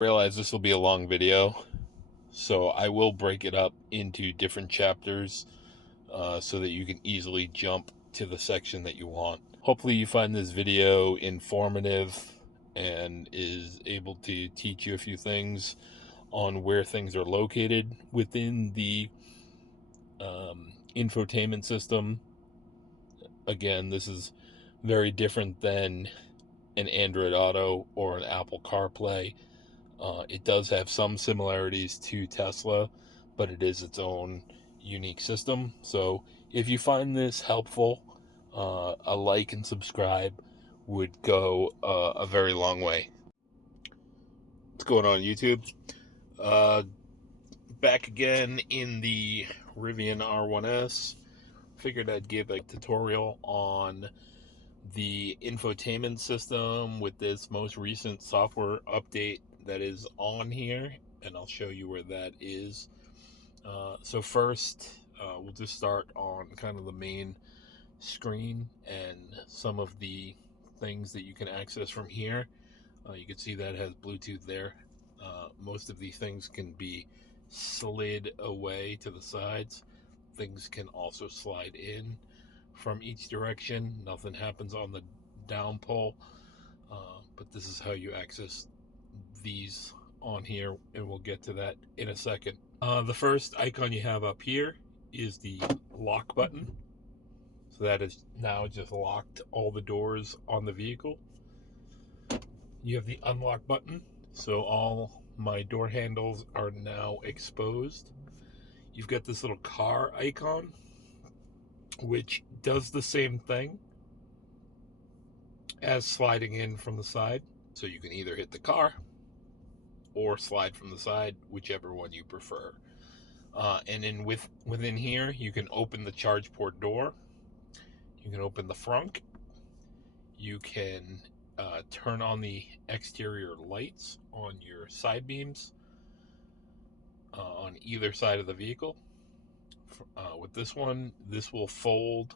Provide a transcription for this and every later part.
Realize this will be a long video, so I will break it up into different chapters so that you can easily jump to the section that you want. Hopefully you find this video informative and is able to teach you a few things on where things are located within the infotainment system. Again, this is very different than an Android Auto or an Apple CarPlay. It does have some similarities to Tesla, but it is its own unique system. So if you find this helpful, a like and subscribe would go a very long way. What's going on, YouTube? Back again in the Rivian R1S. Figured I'd give a tutorial on the infotainment system with this most recent software update that is on here, and I'll show you where that is. So first, we'll just start on kind of the main screen and some of the things that you can access from here. You can see that has Bluetooth there. Most of these things can be slid away to the sides. Things can also slide in from each direction. Nothing happens on the down pull, but this is how you access these on here, and we'll get to that in a second. The first icon you have up here is the lock button. So that is now just locked all the doors on the vehicle. You have the unlock button, so all my door handles are now exposed. You've got this little car icon, which does the same thing as sliding in from the side. So you can either hit the car or slide from the side, whichever one you prefer. And then within here, you can open the charge port door. You can open the frunk. You can turn on the exterior lights on your side beams on either side of the vehicle. With this one, this will fold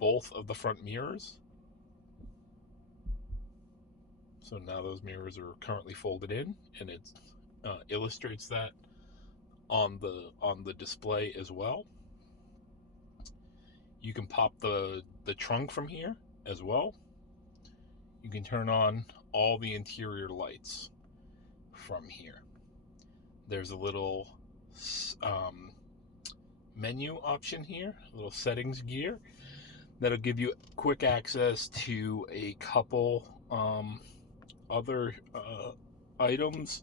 both of the front mirrors. So now those mirrors are currently folded in, and it illustrates that on the display as well. You can pop the trunk from here as well. You can turn on all the interior lights from here. There's a little menu option here, a little settings gear that'll give you quick access to a couple other items.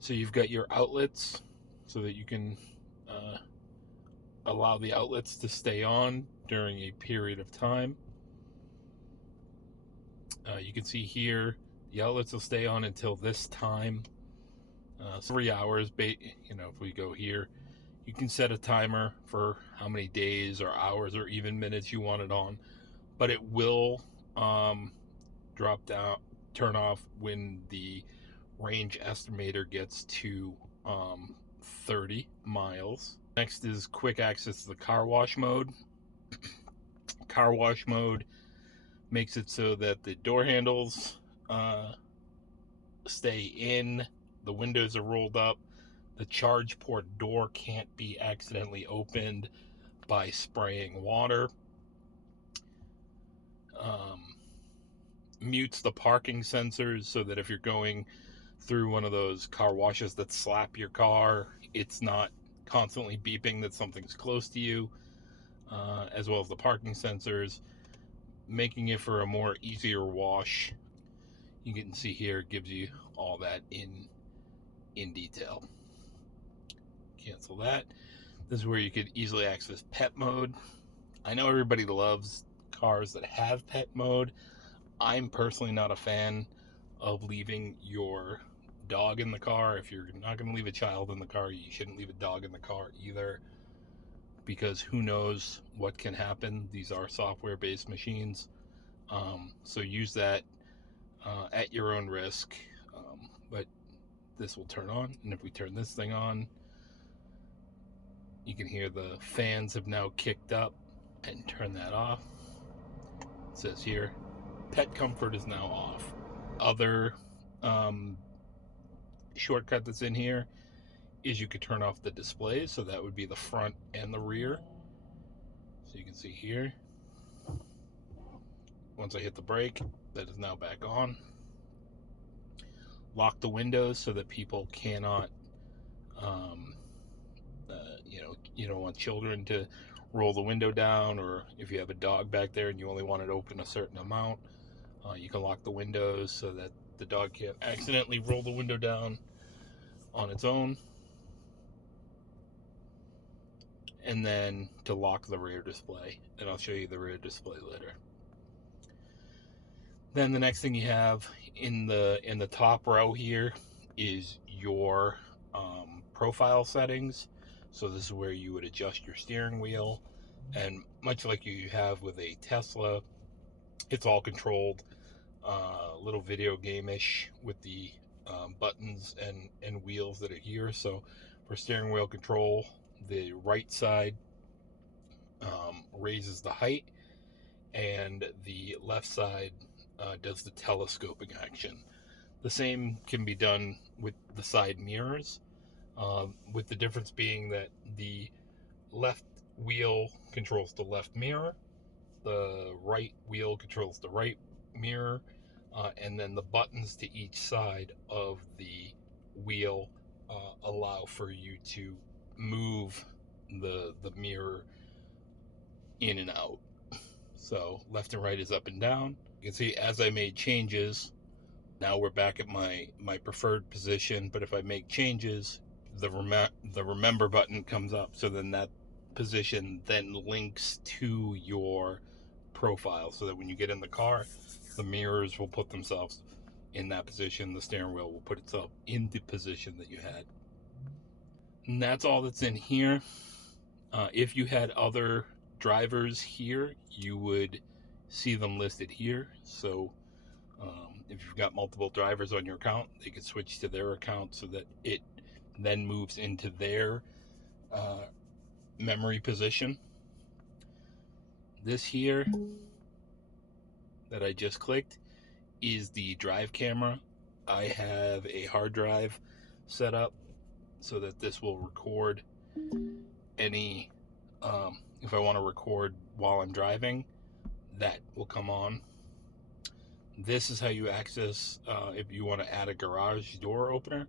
So you've got your outlets, so that you can allow the outlets to stay on during a period of time. You can see here the outlets will stay on until this time, 3 hours. If we go here, you can set a timer for how many days or hours or even minutes you want it on, but it will drop down, turn off when the range estimator gets to 30 miles. Next is quick access to the car wash mode. Car wash mode makes it so that the door handles stay in, the windows are rolled up, the charge port door can't be accidentally opened by spraying water. Mutes the parking sensors so that if you're going through one of those car washes that slap your car, it's not constantly beeping that something's close to you, as well as the parking sensors, making it for a more easier wash. You can see here it gives you all that in detail. Cancel that. This is where you could easily access pet mode. I know everybody loves cars that have pet mode. I'm personally not a fan of leaving your dog in the car. If you're not going to leave a child in the car, you shouldn't leave a dog in the car either, because who knows what can happen. These are software-based machines, so use that at your own risk. But this will turn on, and if we turn this thing on, you can hear the fans have now kicked up. And turn that off. It says here, pet comfort is now off. Other shortcut that's in here is you could turn off the displays, so that would be the front and the rear. So you can see here, once I hit the brake, that is now back on. Lock the windows so that people cannot, you don't want children to roll the window down, or if you have a dog back there and you only want it open a certain amount, you can lock the windows so that the dog can't accidentally roll the window down on its own. And then to lock the rear display, and I'll show you the rear display later. Then the next thing you have in the top row here is your profile settings. So this is where you would adjust your steering wheel, and much like you have with a Tesla, it's all controlled, a little video game-ish with the buttons and wheels that are here. So for steering wheel control, the right side raises the height, and the left side does the telescoping action. The same can be done with the side mirrors, with the difference being that the left wheel controls the left mirror, the right wheel controls the right mirror, and then the buttons to each side of the wheel allow for you to move the mirror in and out. So left and right is up and down. You can see as I made changes, now we're back at my preferred position, but if I make changes, the remember button comes up, so then that position then links to your profile, so that when you get in the car, the mirrors will put themselves in that position, the steering wheel will put itself in the position that you had. And that's all that's in here. If you had other drivers here, you would see them listed here. So if you've got multiple drivers on your account, they could switch to their account so that it then moves into their memory position. This here that I just clicked is the drive camera. I have a hard drive set up so that this will record any, if I want to record while I'm driving, that will come on. This is how you access, if you want to add a garage door opener,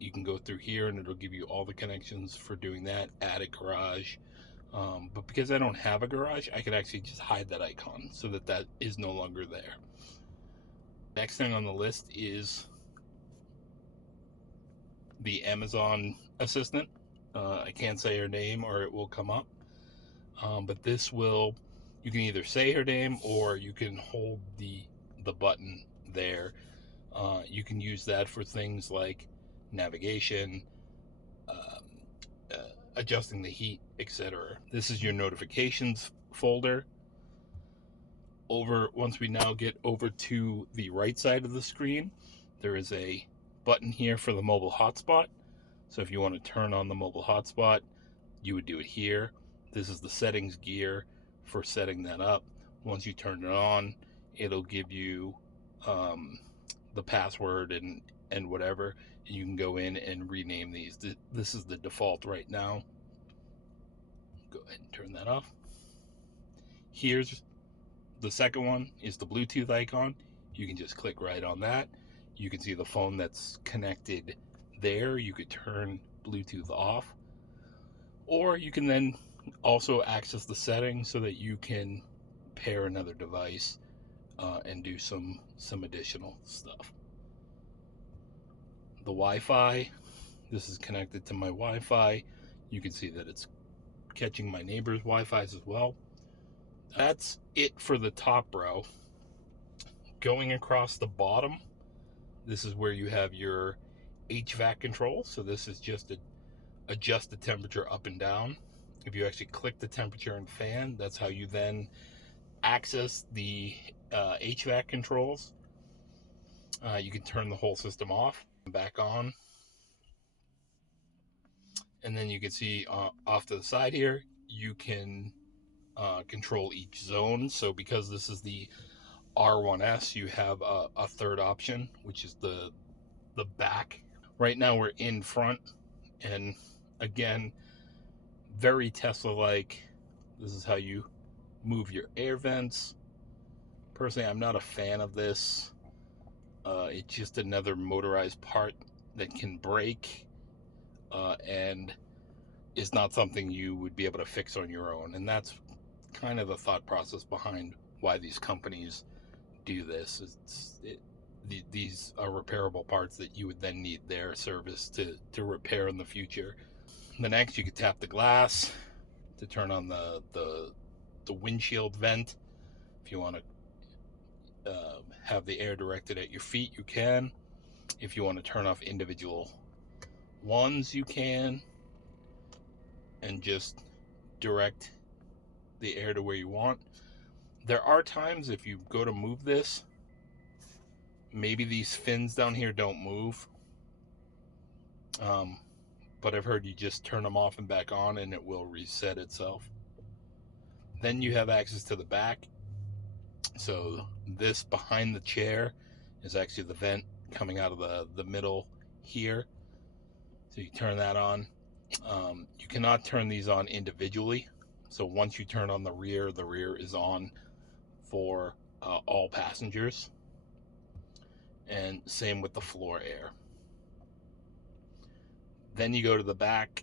you can go through here and it'll give you all the connections for doing that, add a garage. But because I don't have a garage, I could actually just hide that icon so that that is no longer there. Next thing on the list is the Amazon assistant. I can't say her name or it will come up. But this will, you can either say her name or you can hold the button there. You can use that for things like navigation, adjusting the heat, etc. This is your notifications folder. Once we now get over to the right side of the screen, there is a button here for the mobile hotspot. So if you want to turn on the mobile hotspot, you would do it here. This is the settings gear for setting that up. Once you turn it on, it'll give you the password and whatever, and you can go in and rename these. This is the default right now. Go ahead and turn that off. Here's the second one, is the Bluetooth icon. You can just click right on that. You can see the phone that's connected there. You could turn Bluetooth off, or you can then also access the settings so that you can pair another device and do some additional stuff. The Wi-Fi, this is connected to my Wi-Fi. You can see that it's catching my neighbor's Wi-Fi's as well. That's it for the top row. Going across the bottom, this is where you have your HVAC controls. So this is just to adjust the temperature up and down. If you actually click the temperature and fan, that's how you then access the HVAC controls. You can turn the whole system off and back on. And then you can see off to the side here, you can control each zone. So because this is the R1S, you have a third option, which is the back Right now we're in front, and again, very Tesla-like. This is how you move your air vents. Personally, I'm not a fan of this. It's just another motorized part that can break, and is not something you would be able to fix on your own. And that's kind of the thought process behind why these companies do this. These are repairable parts that you would then need their service to repair in the future. The next, you could tap the glass to turn on the windshield vent. If you want to have the air directed at your feet, you can. If you want to turn off individual ones, you can, and just direct the air to where you want. There are times if you go to move this, maybe these fins down here don't move, but I've heard you just turn them off and back on and it will reset itself. Then you have access to the back. So this behind the chair is actually the vent coming out of the middle here. So you turn that on. You cannot turn these on individually. So once you turn on the rear is on for all passengers. And same with the floor air. Then you go to the back,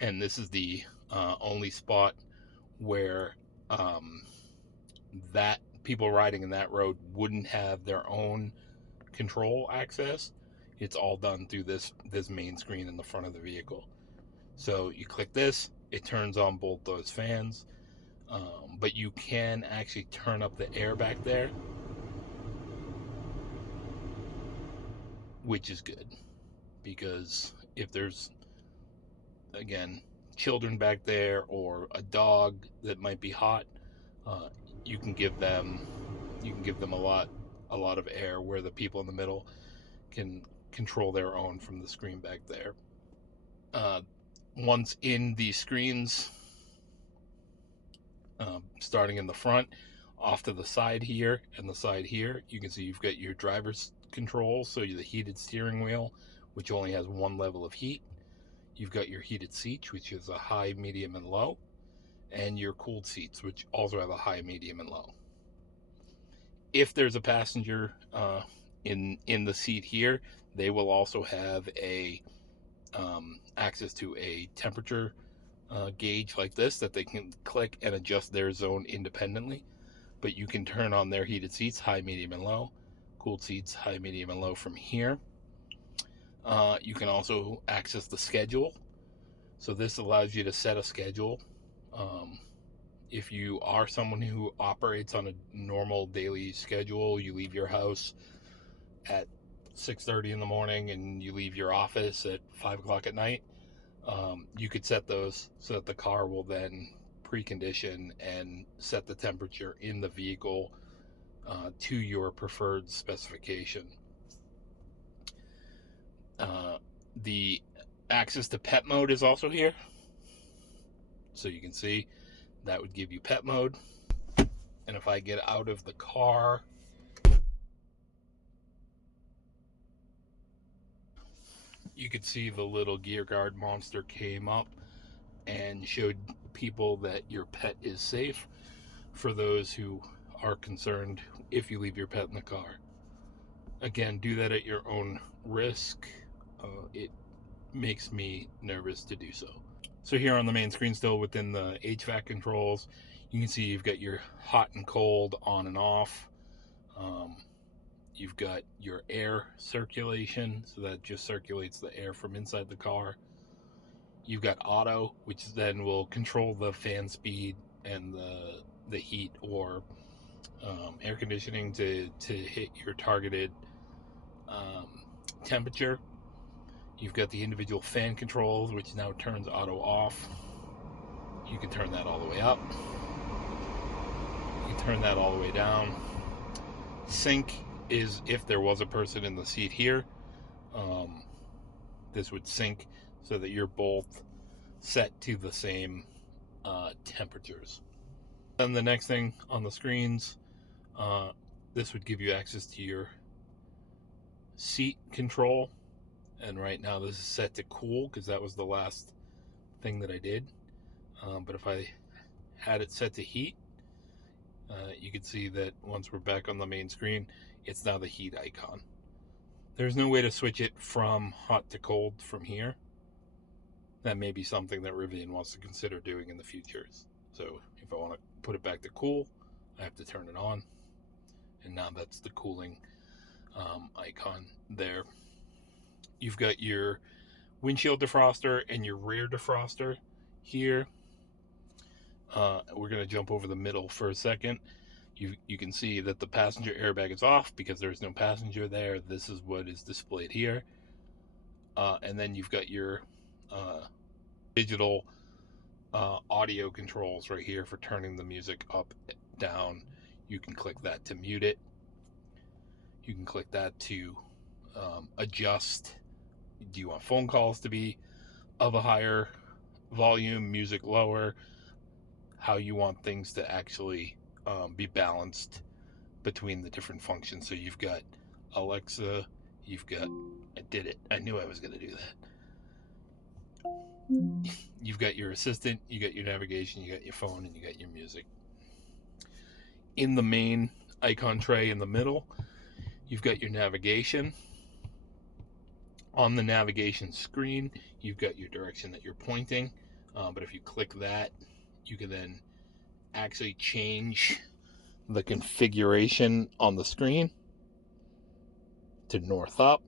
and this is the only spot where that people riding in that road wouldn't have their own control access. It's all done through this main screen in the front of the vehicle. So you click this, it turns on both those fans, but you can actually turn up the air back there, which is good, because if there's, again, children back there or a dog that might be hot, you can give them a lot of air, where the people in the middle can control their own from the screen back there. Once in these screens, starting in the front, off to the side here and the side here, you can see you've got your driver's controls. So the heated steering wheel, which only has one level of heat. You've got your heated seats, which is a high, medium, and low, and your cooled seats, which also have a high, medium, and low. If there's a passenger in the seat here, they will also have a access to a temperature gauge like this that they can click and adjust their zone independently. But you can turn on their heated seats, high, medium, and low. Cooled seats, high, medium, and low from here. You can also access the schedule. So this allows you to set a schedule. If you are someone who operates on a normal daily schedule, you leave your house at 6:30 in the morning and you leave your office at 5 o'clock at night, you could set those so that the car will then precondition and set the temperature in the vehicle to your preferred specification. The access to pet mode is also here. So you can see that would give you pet mode. And if I get out of the car, you could see the little gear guard monster came up and showed people that your pet is safe, for those who are concerned if you leave your pet in the car. Again, do that at your own risk. It makes me nervous to do so. So here on the main screen, still within the HVAC controls, you can see you've got your hot and cold on and off. You've got your air circulation, so that just circulates the air from inside the car. You've got auto, which then will control the fan speed and the heat or air conditioning to hit your targeted temperature. You've got the individual fan controls, which now turns auto off. You can turn that all the way up. You can turn that all the way down. Sync is if there was a person in the seat here. This would sync so that you're both set to the same temperatures. Then the next thing on the screens, this would give you access to your seat control. and right now this is set to cool because that was the last thing that I did. But if I had it set to heat, you can see that once we're back on the main screen, it's now the heat icon. There's no way to switch it from hot to cold from here. That may be something that Rivian wants to consider doing in the future. So if I want to put it back to cool, I have to turn it on, and now that's the cooling icon there. You've got your windshield defroster and your rear defroster here. We're going to jump over the middle for a second. You can see that the passenger airbag is off because there's no passenger there. This is what is displayed here. And then you've got your digital audio controls right here for turning the music up, down. You can click that to mute it. You can click that to adjust. Do you want phone calls to be of a higher volume, music lower? How you want things to actually be balanced between the different functions. So you've got Alexa, you've got, I did it, I knew I was going to do that. You've got your assistant, you got your navigation, you got your phone, and you got your music. In the main icon tray in the middle, you've got your navigation. On the navigation screen, you've got your direction that you're pointing, but if you click that, you can then actually change the configuration on the screen to north up,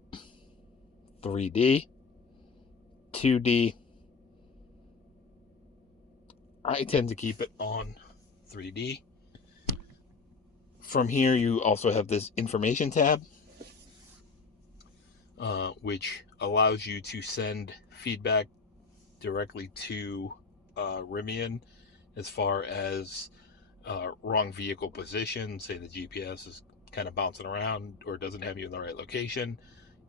3D, 2D. I tend to keep it on 3D. From here, you also have this information tab, which allows you to send feedback directly to Rivian as far as wrong vehicle position. Say the GPS is kind of bouncing around or doesn't have you in the right location,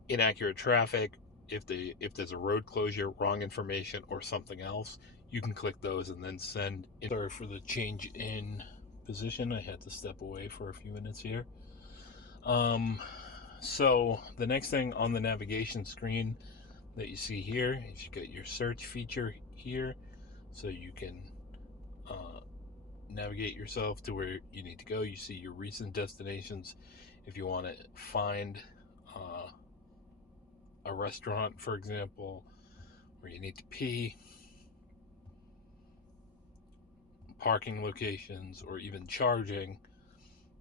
inaccurate traffic, if there's a road closure, wrong information, or something else. You can click those and then send. Sorry for the change in position. I had to step away for a few minutes here. So the next thing on the navigation screen that you see here is you got your search feature here, so you can navigate yourself to where you need to go. You see your recent destinations if you want to find a restaurant, for example, where you need to pee, parking locations, or even charging.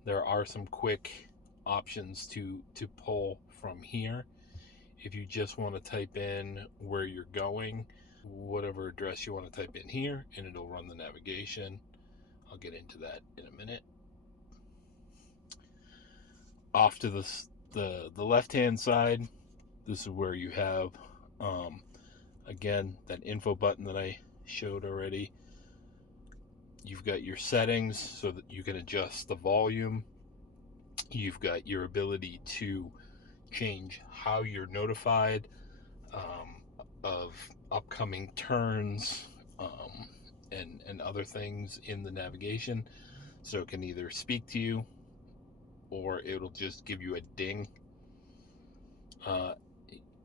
There are some quick options to pull from here. If you just want to type in where you're going, whatever address you want to type in here, and it'll run the navigation. I'll get into that in a minute. Off to the left-hand side, this is where you have, again, that info button that I showed already. You've got your settings so that you can adjust the volume. You've got your ability to change how you're notified of upcoming turns and other things in the navigation. So it can either speak to you or it'll just give you a ding.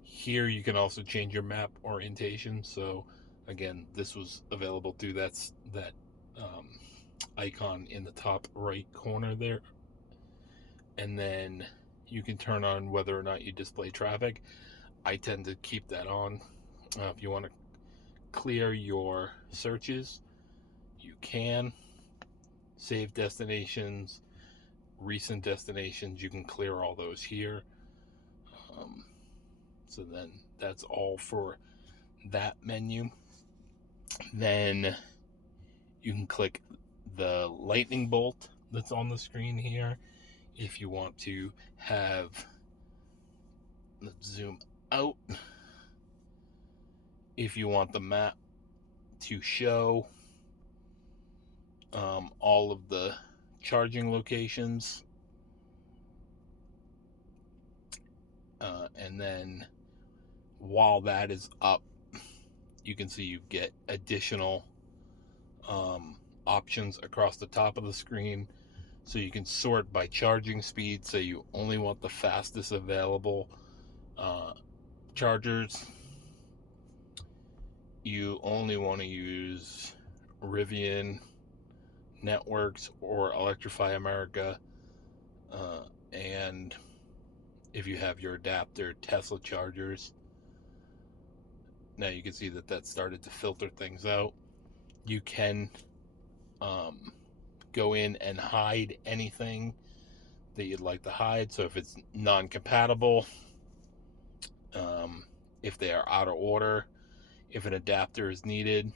Here you can also change your map orientation. So again, this was available through that icon in the top right corner there. And then you can turn on whether or not you display traffic. I tend to keep that on. If you want to clear your searches, you can. Save destinations, recent destinations, you can clear all those here. So then that's all for that menu. Then you can click the lightning bolt that's on the screen here if you want to have, let's zoom out, if you want the map to show all of the charging locations, and then while that is up, you can see you get additional options across the top of the screen. So you can sort by charging speed, so you only want the fastest available chargers, you only want to use Rivian Networks or Electrify America, and if you have your adapter, Tesla chargers. Now you can see that started to filter things out. You can go in and hide anything that you'd like to hide. So if it's non-compatible, if they are out of order, if an adapter is needed.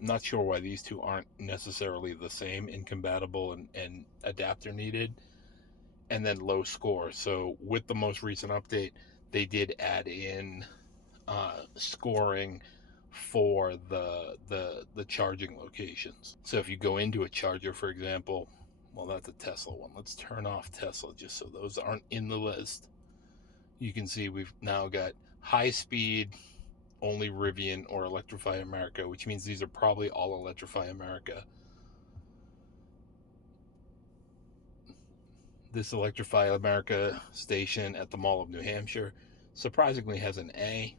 Not sure why these two aren't necessarily the same, incompatible and adapter needed. And then low score. So with the most recent update, they did add in scoring for the charging locations. So if you go into a charger, for example, well, that's a Tesla one. Let's turn off Tesla just so those aren't in the list. You can see we've now got high speed, only Rivian or Electrify America, which means these are probably all Electrify America. This Electrify America station at the Mall of New Hampshire surprisingly has an A.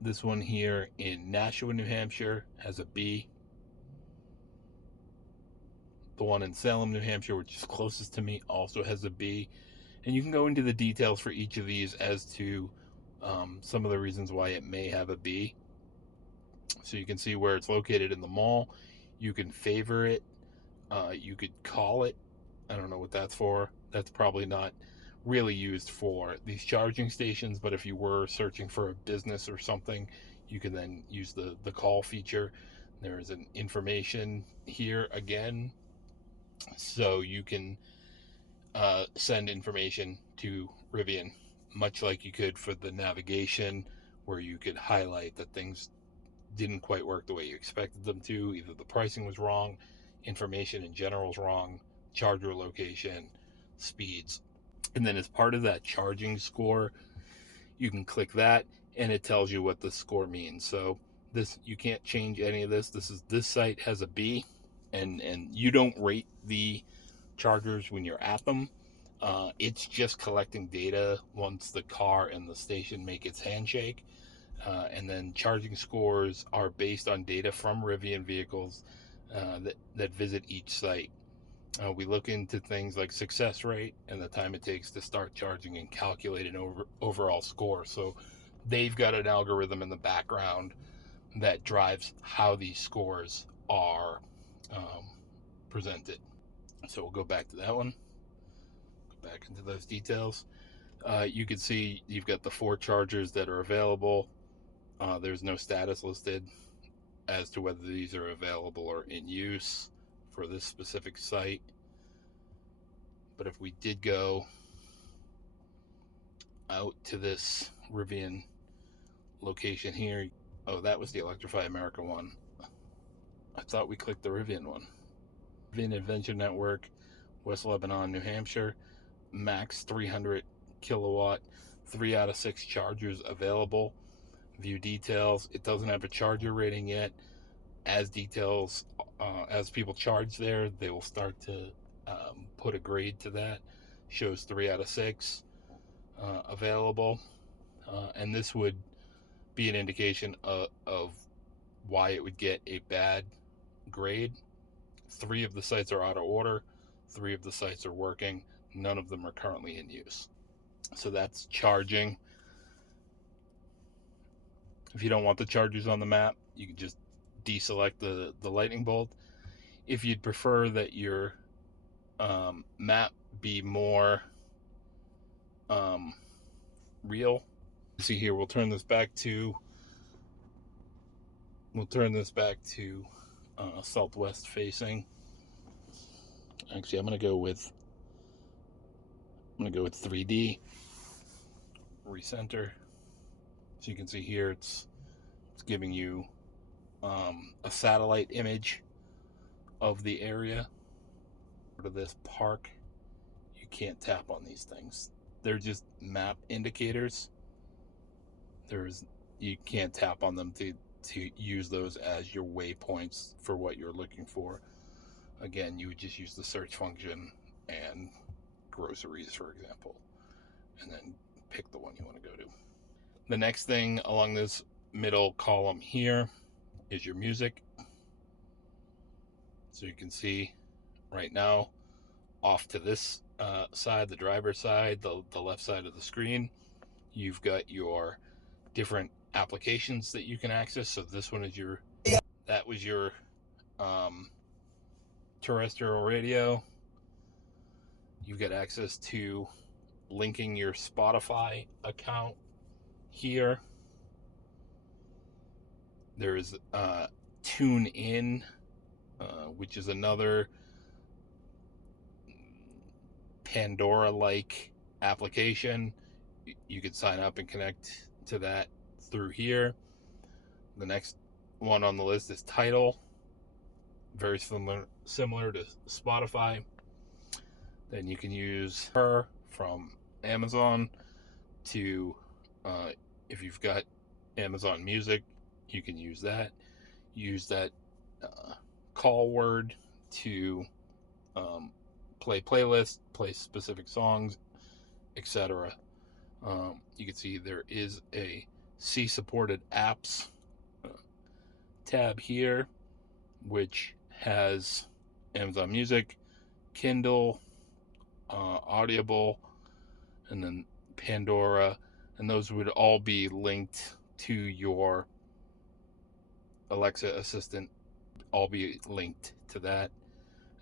This one here in Nashua, New Hampshire has a B. The one in Salem, New Hampshire, which is closest to me, also has a B. And you can go into the details for each of these as to some of the reasons why it may have a B. So you can see where it's located in the mall. You can favor it. You could call it. I don't know what that's for. That's probably not really used for these charging stations, but if you were searching for a business or something, you can then use the call feature. There is an information here again, so you can send information to Rivian, much like you could for the navigation, where you could highlight that things didn't quite work the way you expected them to. Either the pricing was wrong, information in general is wrong, charger location, speeds. And then as part of that charging score, you can click that and it tells you what the score means. So this, you can't change any of this. This site has a B, and you don't rate the chargers when you're at them. It's just collecting data once the car and the station make its handshake. And then charging scores are based on data from Rivian vehicles that visit each site. We look into things like success rate and the time it takes to start charging and calculate an overall score. So they've got an algorithm in the background that drives how these scores are presented. So we'll go back to that one. Go back into those details. You can see you've got the 4 chargers that are available. There's no status listed as to whether these are available or in use for this specific site. But if we did go out to this Rivian location here, oh, that was the Electrify America one. I thought we clicked the Rivian one. Rivian Adventure Network, West Lebanon, New Hampshire, max 300 kilowatt, 3 out of 6 chargers available. View details. It doesn't have a charger rating yet. As details, as people charge there, they will start to put a grade to that. Shows 3 out of 6 available, and this would be an indication of why it would get a bad grade. 3 of the sites are out of order. 3 of the sites are working. None of them are currently in use. So that's charging. If you don't want the chargers on the map, you can just deselect the lightning bolt. If you'd prefer that your map be more real, see here, we'll turn this back to southwest facing. Actually, I'm gonna go with 3D. Recenter. So you can see here it's giving you a satellite image of the area. To this park, you can't tap on these things. They're just map indicators. You can't tap on them to use those as your waypoints for what you're looking for. Again, you would just use the search function and groceries, for example, and then pick the one you want to go to. The next thing along this middle column here is your music. So you can see right now, off to this side, the driver's side, the left side of the screen, you've got your different applications that you can access. So this one is that was your terrestrial radio. You've got access to linking your Spotify account here. There's Tune In, which is another Pandora-like application. You could sign up and connect to that through here. The next one on the list is Tidal, very similar to Spotify. Then you can use her from Amazon to, if you've got Amazon Music, you can use that. Use that call word to play playlists, play specific songs, etc. You can see there is a See Supported Apps tab here, which has Amazon Music, Kindle, Audible, and then Pandora, and those would all be linked to your Alexa assistant, all be linked to that.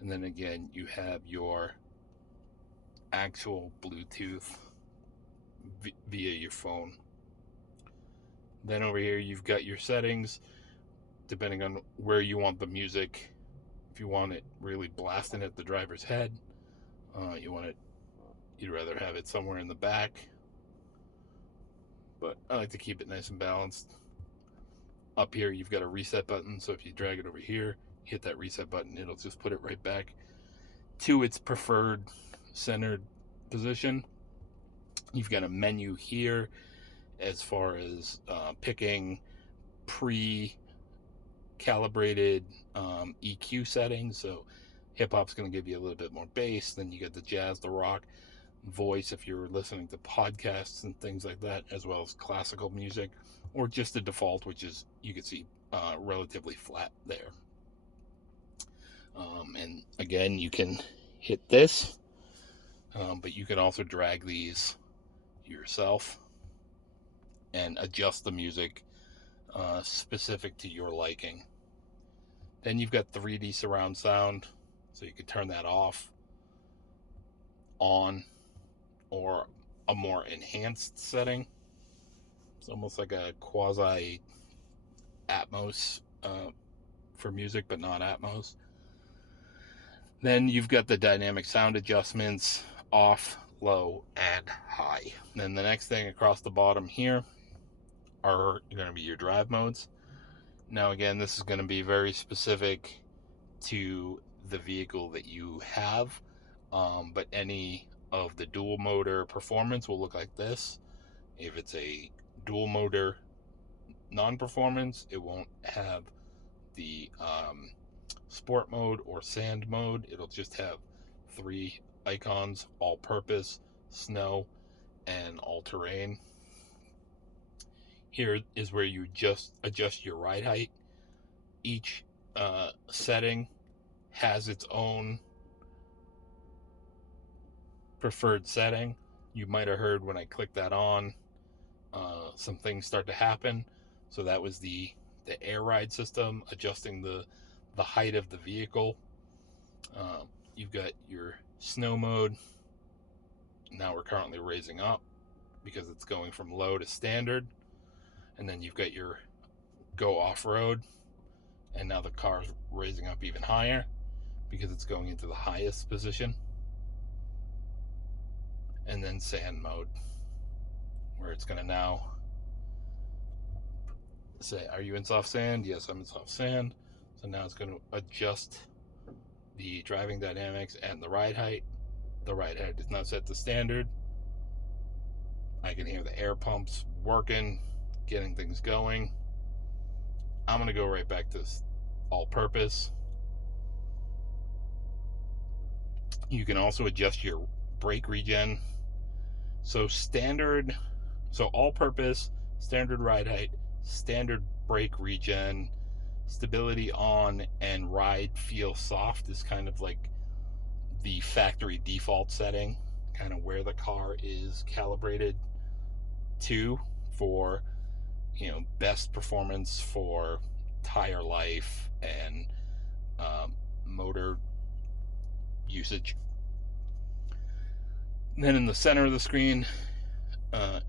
And then again, you have your actual Bluetooth via your phone. Then over here, you've got your settings, depending on where you want the music. If you want it really blasting at the driver's head, you'd rather have it somewhere in the back, but I like to keep it nice and balanced. Up here, you've got a reset button, so if you drag it over here, hit that reset button, it'll just put it right back to its preferred centered position. You've got a menu here as far as picking pre-calibrated EQ settings. So hip-hop's going to give you a little bit more bass. Then you get the jazz, the rock, voice if you're listening to podcasts and things like that, as well as classical music, or just the default, which is, you can see, relatively flat there. And again, you can hit this, but you can also drag these yourself and adjust the music specific to your liking. Then you've got 3D surround sound, so you can turn that off, on, or a more enhanced setting. It's almost like a quasi Atmos for music, but not Atmos. Then you've got the dynamic sound adjustments, off, low, and high. Then the next thing across the bottom here are going to be your drive modes. Now again, this is going to be very specific to the vehicle that you have, but any of the dual motor performance will look like this. If it's a dual motor non-performance, it won't have the sport mode or sand mode. It'll just have 3 icons: all-purpose, snow, and all-terrain. Here is where you just adjust your ride height. Each setting has its own preferred setting. You might have heard when I clicked that on, some things start to happen. So that was the air ride system, adjusting the height of the vehicle. You've got your snow mode. Now we're currently raising up because it's going from low to standard. And then you've got your go off-road, and now the car's raising up even higher because it's going into the highest position. And then sand mode, where it's going to now say, are you in soft sand? Yes, I'm in soft sand. So now it's going to adjust the driving dynamics and the ride height. The ride height is now set to standard. I can hear the air pumps working, getting things going. I'm going to go right back to all-purpose. You can also adjust your brake regen. So all-purpose, standard ride height, standard brake regen, stability on, and ride feel soft is kind of like the factory default setting, kind of where the car is calibrated to for, best performance for tire life and motor usage. And then in the center of the screen,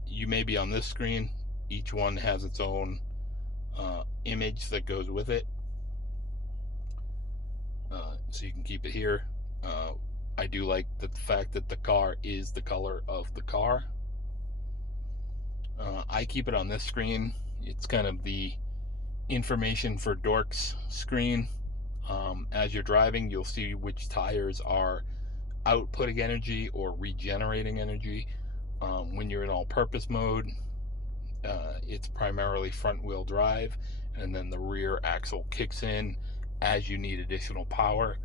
you may be on this screen. Each one has its own image that goes with it, so you can keep it here. I do like the fact that the car is the color of the car. I keep it on this screen. It's kind of the information for dorks screen. As you're driving, you'll see which tires are outputting energy or regenerating energy. When you're in all-purpose mode, it's primarily front-wheel drive, and then the rear axle kicks in as you need additional power.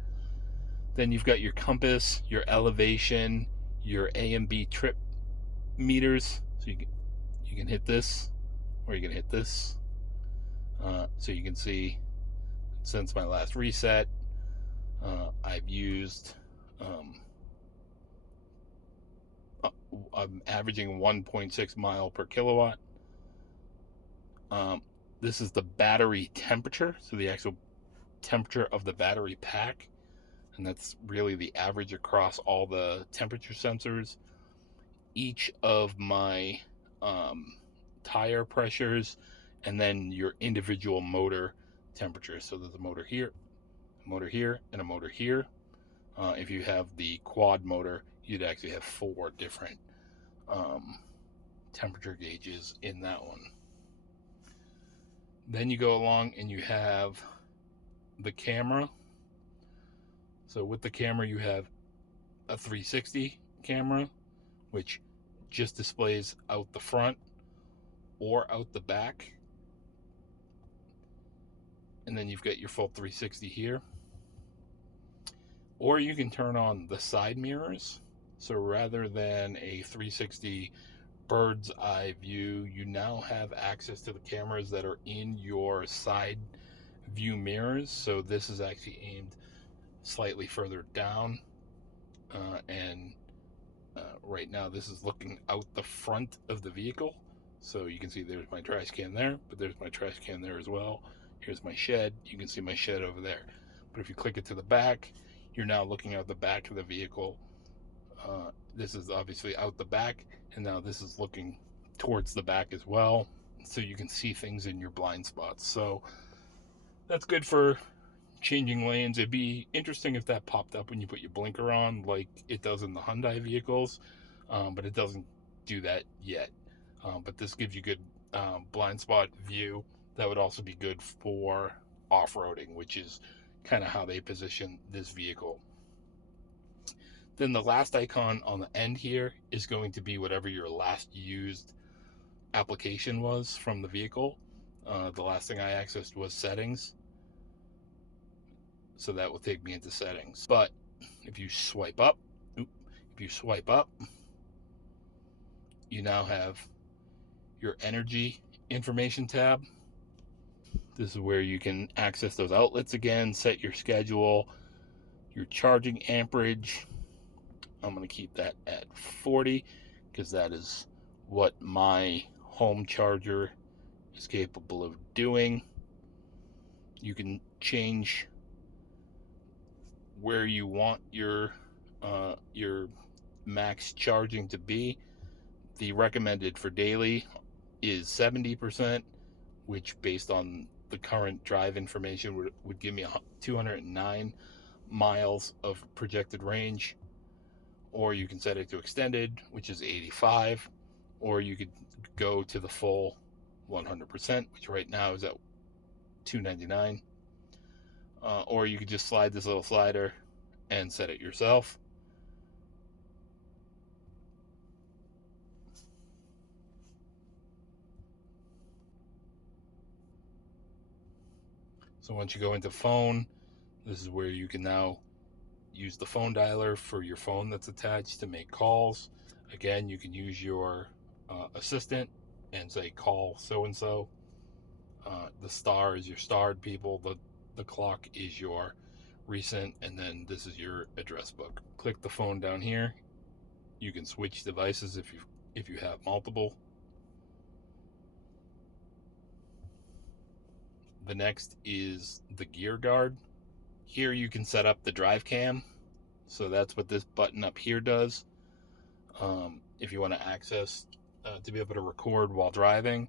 Then you've got your compass, your elevation, your A and B trip meters. So you can hit this, or you can hit this. So you can see, since my last reset, I've used, I'm averaging 1.6 mile per kilowatt. This is the battery temperature, so the actual temperature of the battery pack, and that's really the average across all the temperature sensors. Each of my tire pressures, and then your individual motor temperatures. So there's a motor here, and a motor here. If you have the quad motor, you'd actually have 4 different temperature gauges in that one. Then you go along and you have the camera. So with the camera, you have a 360 camera, which just displays out the front or out the back. And then you've got your full 360 here. Or you can turn on the side mirrors. So rather than a 360 bird's eye view, you now have access to the cameras that are in your side view mirrors. So this is actually aimed slightly further down, and right now this is looking out the front of the vehicle. So you can see there's my trash can there, but there's my trash can there as well. Here's my shed. You can see my shed over there. But if you click it to the back, you're now looking out the back of the vehicle. This is obviously out the back, and now this is looking towards the back as well, so you can see things in your blind spots. So that's good for changing lanes. It'd be interesting if that popped up when you put your blinker on, like it does in the Hyundai vehicles, but it doesn't do that yet. But this gives you good blind spot view. That would also be good for off-roading, which is kind of how they position this vehicle. Then the last icon on the end here is going to be whatever your last used application was from the vehicle. The last thing I accessed was settings, so that will take me into settings. But if you swipe up, you now have your energy information tab. This is where you can access those outlets again, set your schedule, your charging amperage. I'm going to keep that at 40 because that is what my home charger is capable of doing. You can change where you want your max charging to be. The recommended for daily is 70%, which based on the current drive information would give me 209 miles of projected range. Or you can set it to extended, which is 85, or you could go to the full 100%, which right now is at 299. Or you could just slide this little slider and set it yourself. So once you go into phone, this is where you can now use the phone dialer for your phone that's attached to make calls. Again, you can use your assistant and say call so and so. The star is your starred people. The clock is your recent, and then this is your address book. Click the phone down here. You can switch devices if you have multiple. The next is the gear guard. Here you can set up the drive cam. So that's what this button up here does. If you want to access to be able to record while driving,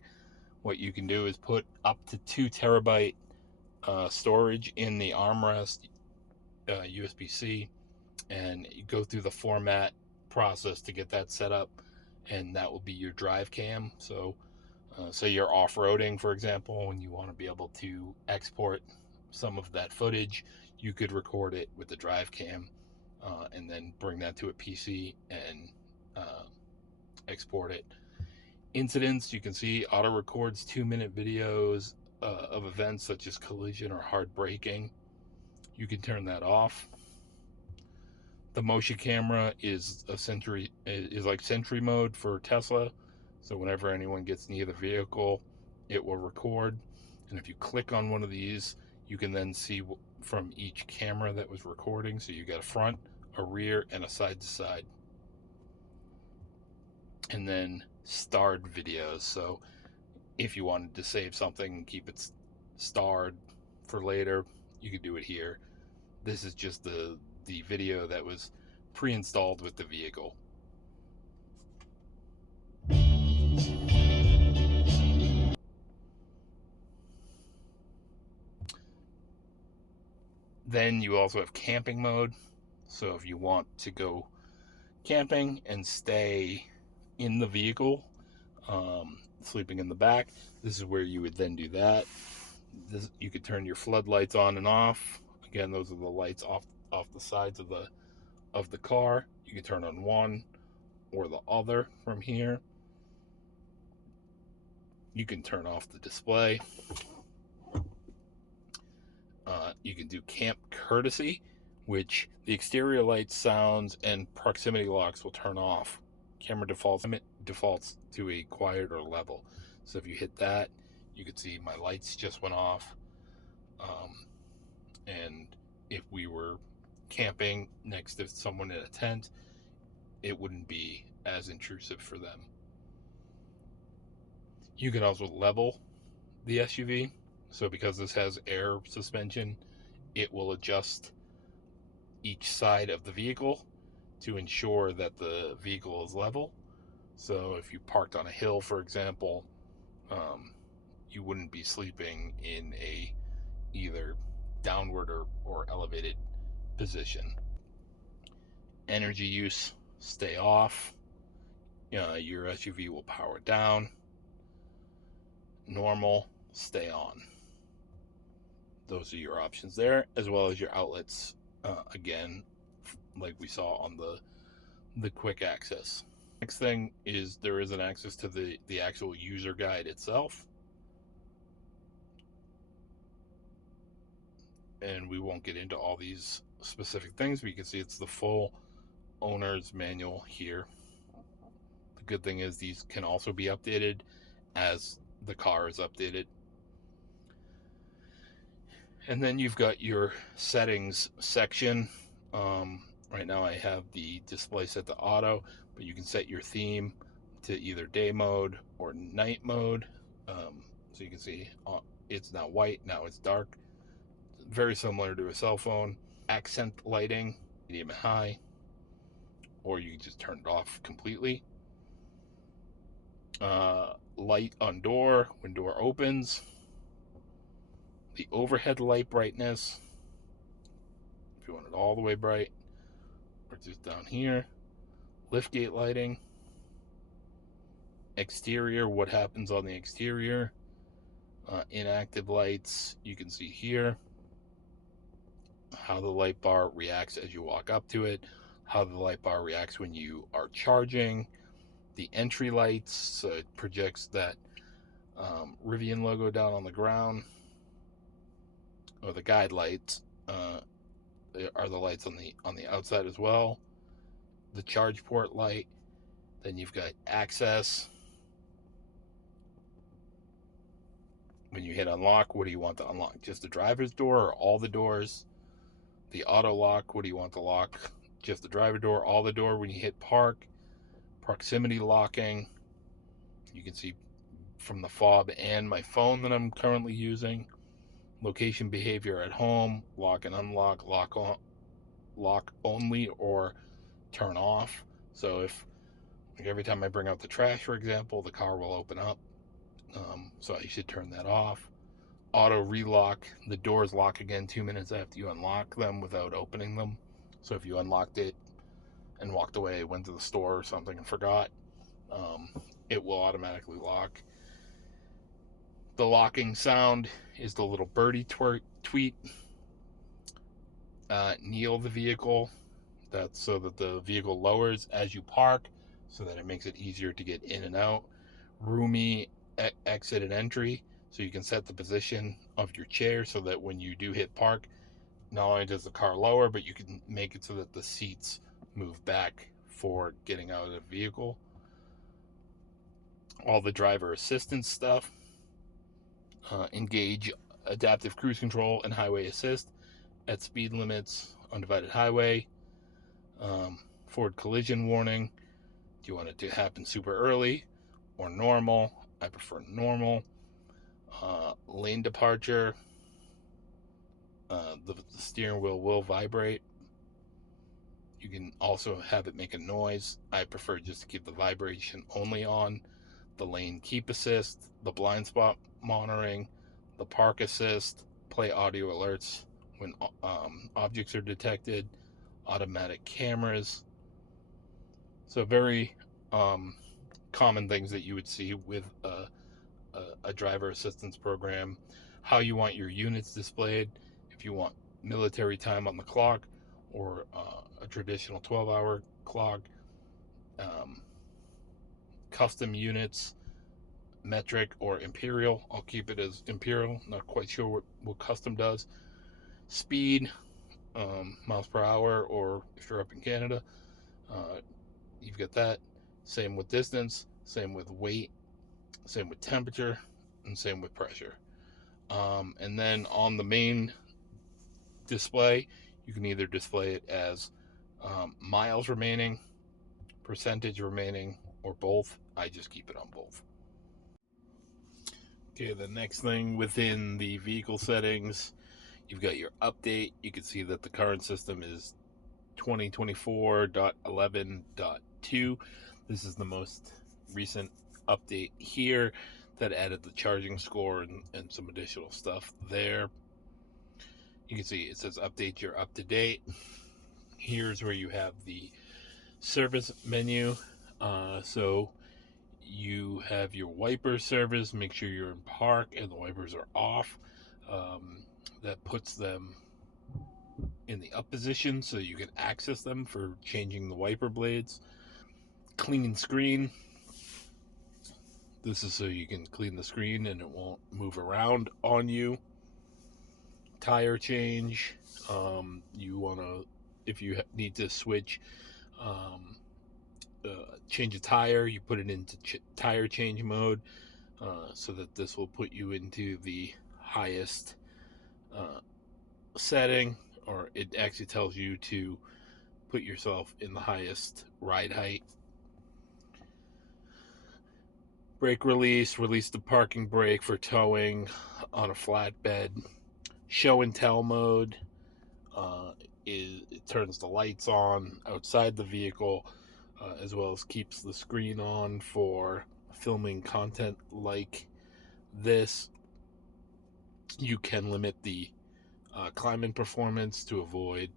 what you can do is put up to 2 terabyte storage in the armrest USB-C, and you go through the format process to get that set up, and that will be your drive cam. So say you're off-roading, for example, and you want to be able to export some of that footage, you could record it with the drive cam and then bring that to a PC and export it. Incidents, you can see auto records 2-minute videos of events such as collision or hard braking. You can turn that off. The motion camera is like Sentry mode for Tesla. So whenever anyone gets near the vehicle, it will record. And if you click on one of these, you can then see from each camera that was recording. So you got a front, a rear, and a side to side. And then starred videos. So if you wanted to save something and keep it starred for later, you could do it here. This is just the video that was pre-installed with the vehicle. Then you also have camping mode. So if you want to go camping and stay in the vehicle, sleeping in the back, this is where you would then do that. You could turn your floodlights on and off. Again, those are the lights off the sides of the car. You can turn on one or the other from here. You can turn off the display. You can do camp courtesy, which the exterior lights, sounds, and proximity locks will turn off. Camera defaults to a quiet or level. So if you hit that, you can see my lights just went off. And if we were camping next to someone in a tent, it wouldn't be as intrusive for them. You can also level the SUV. So because this has air suspension, it will adjust each side of the vehicle to ensure that the vehicle is level. So if you parked on a hill, for example, you wouldn't be sleeping in a either downward or elevated position. Energy use, stay off. Your SUV will power down. Normal, stay on. Those are your options there, as well as your outlets, again, like we saw on the quick access. Next thing is there is an access to the actual user guide itself. And we won't get into all these specific things, but you can see it's the full owner's manual here. The good thing is these can also be updated as the car is updated. And then you've got your settings section. Right now I have the display set to auto, but you can set your theme to either day mode or night mode. So you can see it's now white, now it's dark. Very similar to a cell phone. Accent lighting, medium and high, or you can just turn it off completely. Light on door when door opens. The overhead light brightness, if you want it all the way bright, or just down here. Liftgate lighting. Exterior, what happens on the exterior. Inactive lights, you can see here how the light bar reacts as you walk up to it, how the light bar reacts when you are charging. The entry lights, so it projects that Rivian logo down on the ground, or the guide lights, are the lights on the outside as well. The charge port light. Then you've got access. When you hit unlock, what do you want to unlock? Just the driver's door or all the doors? The auto lock, what do you want to lock? Just the driver door, all the door. When you hit park, proximity locking. You can see from the fob and my phone that I'm currently using. Location behavior at home, lock and unlock, lock on, lock only, or turn off. So if, like, every time I bring out the trash, for example, the car will open up. So I should turn that off. Auto relock, the doors lock again 2 minutes after you unlock them without opening them. So if you unlocked it and walked away, went to the store or something and forgot, it will automatically lock. The locking sound is the little birdie tweet. Kneel the vehicle. That's so that the vehicle lowers as you park, so that it makes it easier to get in and out. Roomy exit and entry, so you can set the position of your chair so that when you do hit park, not only does the car lower, but you can make it so that the seats move back for getting out of the vehicle. All the driver assistance stuff. Engage adaptive cruise control and highway assist at speed limits on divided highway. Forward collision warning. Do you want it to happen super early or normal? I prefer normal. Lane departure. The steering wheel will vibrate. You can also have it make a noise. I prefer just to keep the vibration only on. The lane keep assist, the blind spot monitoring, the park assist, play audio alerts when objects are detected, automatic cameras. So very common things that you would see with a driver assistance program. How you want your units displayed, if you want military time on the clock or a traditional 12-hour clock. Custom units, metric or imperial. I'll keep it as imperial. Not quite sure what custom does. Speed, miles per hour, or if you're up in Canada, you've got that. Same with distance, same with weight, same with temperature, and same with pressure. And then on the main display, you can either display it as miles remaining, percentage remaining, or both. I just keep it on both. Okay, the next thing within the vehicle settings, you've got your update. You can see that the current system is 2024.11.2. This is the most recent update here that added the charging score and some additional stuff there. You can see it says update, you're up to date. Here's where you have the service menu. So you have your wiper service. Make sure you're in park and the wipers are off. That puts them in the up position so you can access them for changing the wiper blades. Clean screen. This is so you can clean the screen and it won't move around on you. Tire change. You want to, if you need to switch, change a tire, you put it into tire change mode, so that this will put you into the highest setting, or it actually tells you to put yourself in the highest ride height. Brake release the parking brake for towing on a flatbed. Show and tell mode, it turns the lights on outside the vehicle, as well as keeps the screen on for filming content like this. You can limit the climate performance to avoid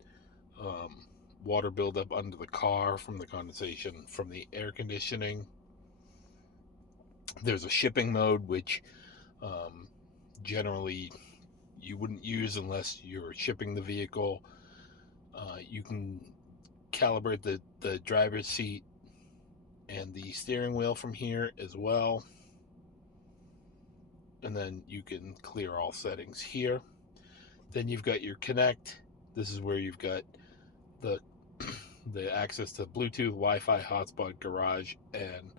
water buildup under the car from the condensation from the air conditioning. There's a shipping mode, which generally you wouldn't use unless you're shipping the vehicle. You can calibrate the driver's seat and the steering wheel from here as well. And then you can clear all settings here. Then you've got your connect. This is where you've got the the access to Bluetooth, Wi-Fi, hotspot, garage, and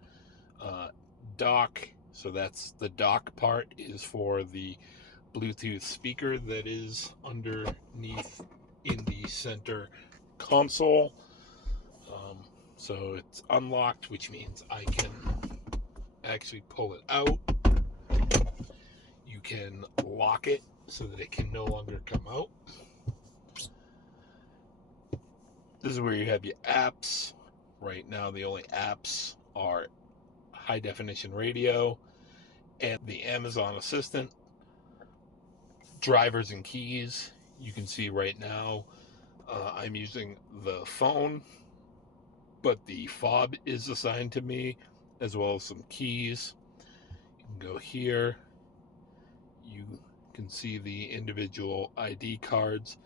dock. So that's the dock part is for the Bluetooth speaker that is underneath in the center console. So it's unlocked, which means I can actually pull it out. You can lock it so that it can no longer come out. This is where you have your apps. Right now, the only apps are high definition radio and the Amazon Assistant. Drivers and keys. You can see right now I'm using the phone, but the fob is assigned to me, as well as some keys. You can go here. You can see the individual ID cards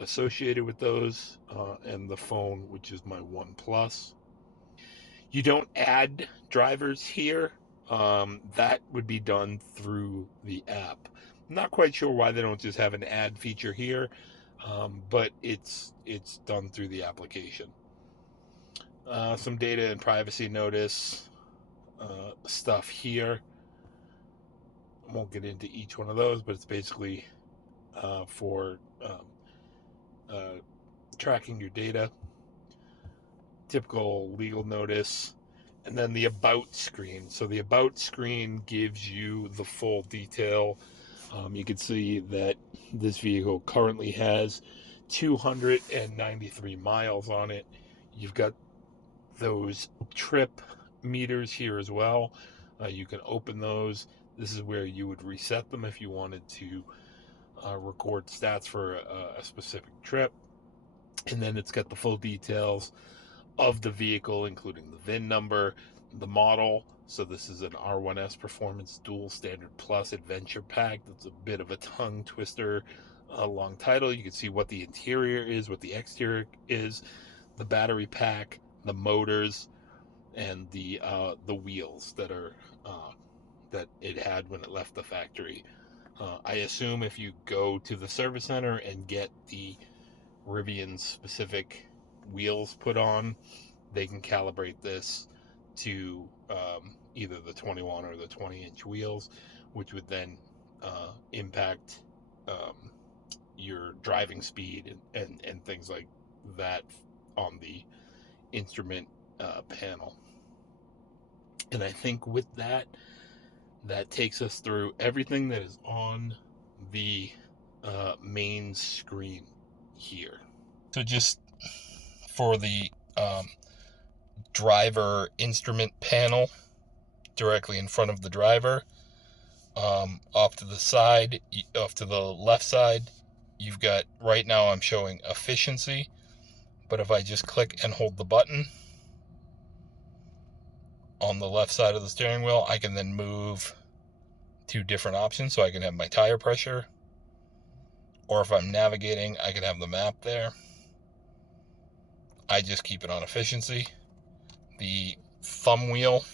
associated with those, and the phone, which is my OnePlus. You don't add drivers here. That would be done through the app. I'm not quite sure why they don't just have an add feature here, but it's done through the application. Some data and privacy notice stuff here. I won't get into each one of those, but it's basically for tracking your data. Typical legal notice, and then the about screen. So the about screen gives you the full detail. You can see that this vehicle currently has 293 miles on it. You've got those trip meters here as well. You can open those. This is where you would reset them if you wanted to record stats for a specific trip. And then it's got the full details of the vehicle, including the VIN number, the model. So this is an R1S Performance Dual Standard Plus Adventure Pack. That's a bit of a tongue twister, long title. You can see what the interior is, what the exterior is, the battery pack, the motors, and the wheels that are that it had when it left the factory. I assume if you go to the service center and get the Rivian specific wheels put on, they can calibrate this to either the 21 or the 20-inch wheels, which would then impact your driving speed and things like that on the instrument panel. And I think with that takes us through everything that is on the main screen here. So just for the driver instrument panel directly in front of the driver, off to the side, off to the left side, you've got, right now I'm showing efficiency, but if I just click and hold the button on the left side of the steering wheel, I can then move to different options. So I can have my tire pressure, or if I'm navigating, I can have the map there. I just keep it on efficiency. The thumb wheel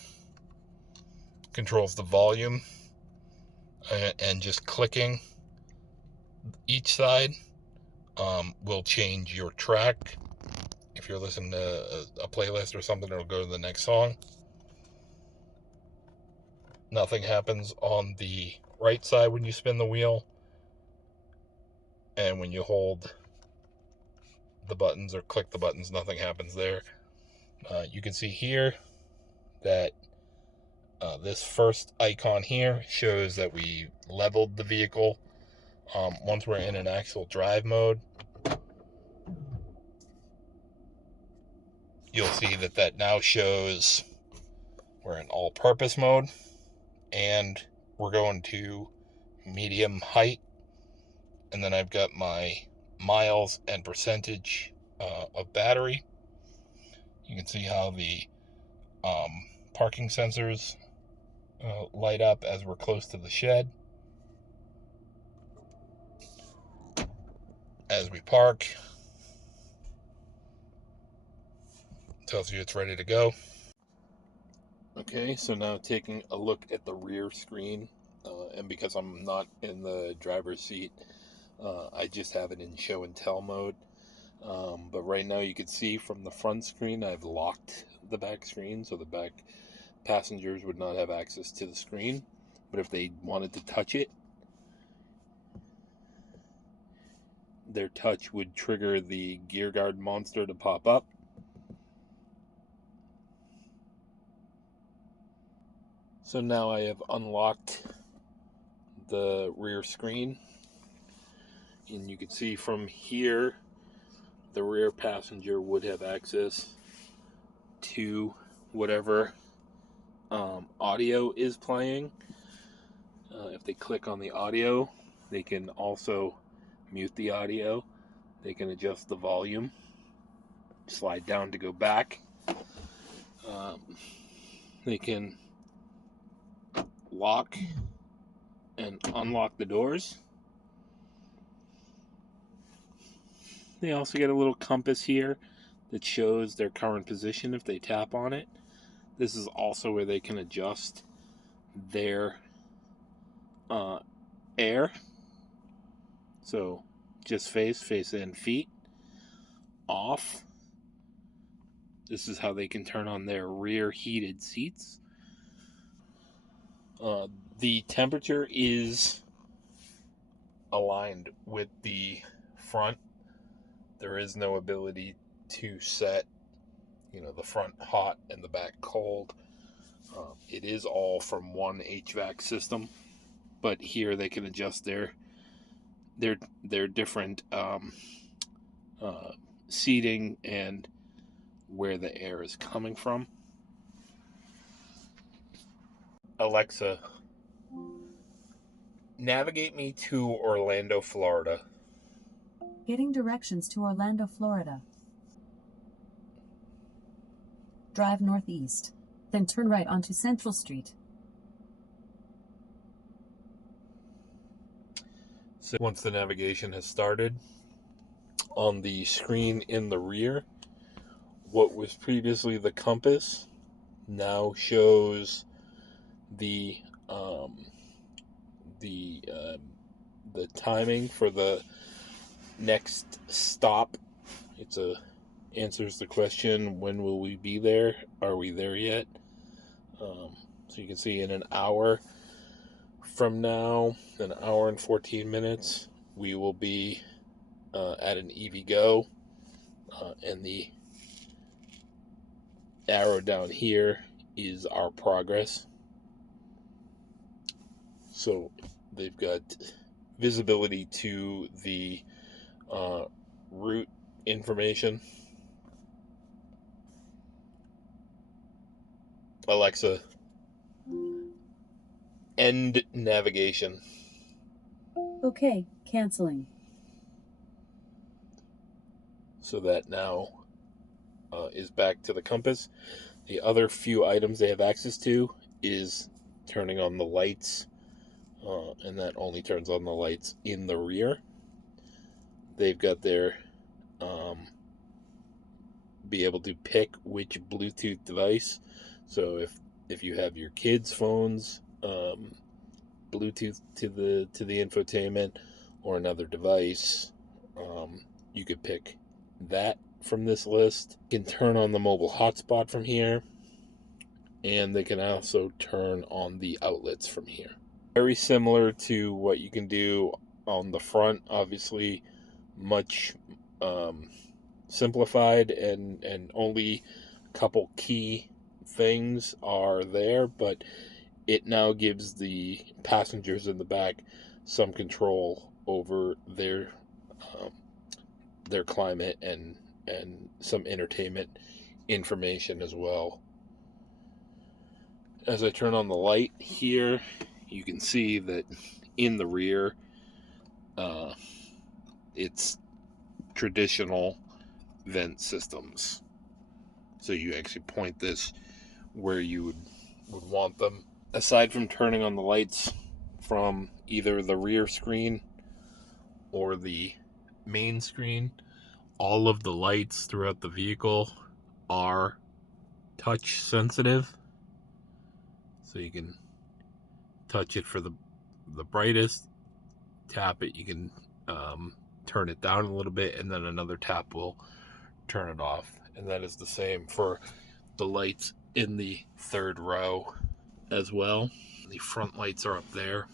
controls the volume, and just clicking each side will change your track. If you're listening to a playlist or something, it'll go to the next song. Nothing happens on the right side when you spin the wheel, and when you hold the buttons or click the buttons, nothing happens there. You can see here that this first icon here shows that we leveled the vehicle. Once we're in an actual drive mode, you'll see that now shows we're in all-purpose mode, and we're going to medium height, and then I've got my miles and percentage of battery. You can see how the parking sensors light up as we're close to the shed. As we park, tells you it's ready to go. Okay, so now taking a look at the rear screen, and because I'm not in the driver's seat, I just have it in show and tell mode. But right now you can see from the front screen I've locked the back screen, so the back passengers would not have access to the screen. But if they wanted to touch it, their touch would trigger the gear guard monster to pop up. So now I have unlocked the rear screen, and you can see from here the rear passenger would have access to whatever audio is playing. If they click on the audio, they can also mute the audio. They can adjust the volume, slide down to go back. They can lock and unlock the doors. They also get a little compass here that shows their current position if they tap on it. This is also where they can adjust their air. So just face in, feet, off. This is how they can turn on their rear heated seats. The temperature is aligned with the front. There is no ability to set, the front hot and the back cold. It is all from one HVAC system, but here they can adjust their different seating and where the air is coming from. Alexa, navigate me to Orlando, Florida. Getting directions to Orlando, Florida. Drive northeast, then turn right onto Central Street. So once the navigation has started, on the screen in the rear, what was previously the compass now shows the timing for the next stop. It's answers the question, when will we be there? Are we there yet? So you can see in an hour from now, an hour and 14 minutes, we will be at an EVgo, and the arrow down here is our progress. So they've got visibility to the route information. Alexa, end navigation. Okay, canceling. So that now is back to the compass. The other few items they have access to is turning on the lights, and that only turns on the lights in the rear. They've got their be able to pick which Bluetooth device. So if you have your kids' phones Bluetooth to the infotainment or another device, you could pick that from this list. You can turn on the mobile hotspot from here, and they can also turn on the outlets from here. Very similar to what you can do on the front, obviously much simplified, and only a couple key things are there, but it now gives the passengers in the back some control over their climate and some entertainment information as well. As I turn on the light here, you can see that in the rear, it's traditional vent systems. So you actually point this where you would want them. Aside from turning on the lights from either the rear screen or the main screen, all of the lights throughout the vehicle are touch sensitive. So you can touch it for the brightest, tap it, you can turn it down a little bit, and then another tap will turn it off. And that is the same for the lights in the third row as well. The front lights are up there.